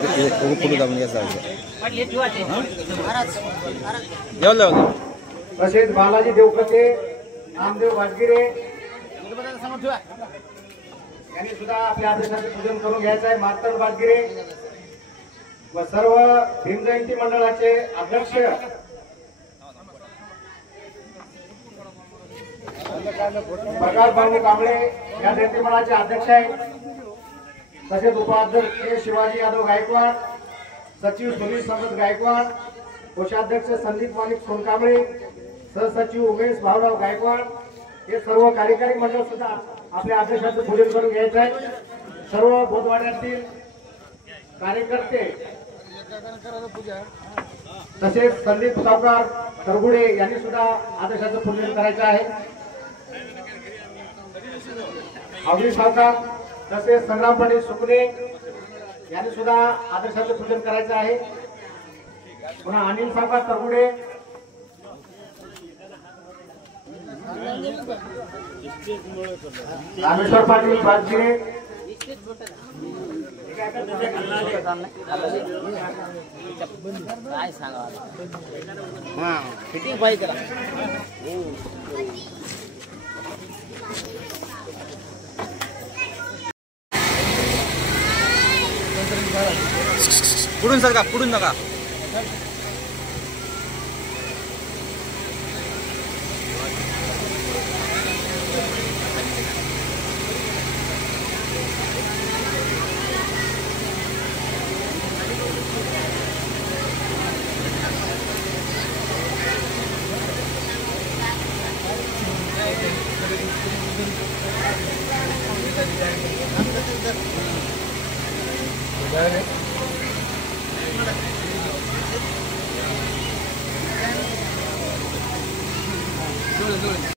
पुढे जाऊन या तसेच बालाजी देवकते, नामदेव वाजगिरे यांनी सुद्धा आपल्या आदेशाचे पूजन करून घ्यायचं आहे। मार्तंड वाजगिरे व सर्व भीमजयंती मंडळाचे अध्यक्ष प्रकाश बाबू कांबळे या जयंती मंडळाचे अध्यक्ष आहेत। तसेच उपाध्यक्ष शिवाजी यादव गायकवाड, सचिव सुनील संपत गायकवाड, कोषाध्यक्ष संदीप माणिक सोनकांबळे, सहसचिव उमेश भाऊराव गायकवाड हे सर्व कार्यकारी मंडळ सुद्धा आपल्या आदेशाचं पूजन करून घ्यायचं आहे। सर्व बोधवाड्यातील कार्यकर्ते तसेच संदीप सावकार तरगुडे यांनी सुद्धा आदेशाचं पूजन करायचं आहे। अवनी सावकार तसेच संग्राम पंडित सुकणे यांनी सुद्धा आदेशाचं पूजन करायचं आहे। पुन्हा अनिल सावकार तरगुडे, रामेश्वर पाटील वाजगिरे काय सांगा हां फिटिंग पाहिजे करा पुढून सरका, पुढून नका।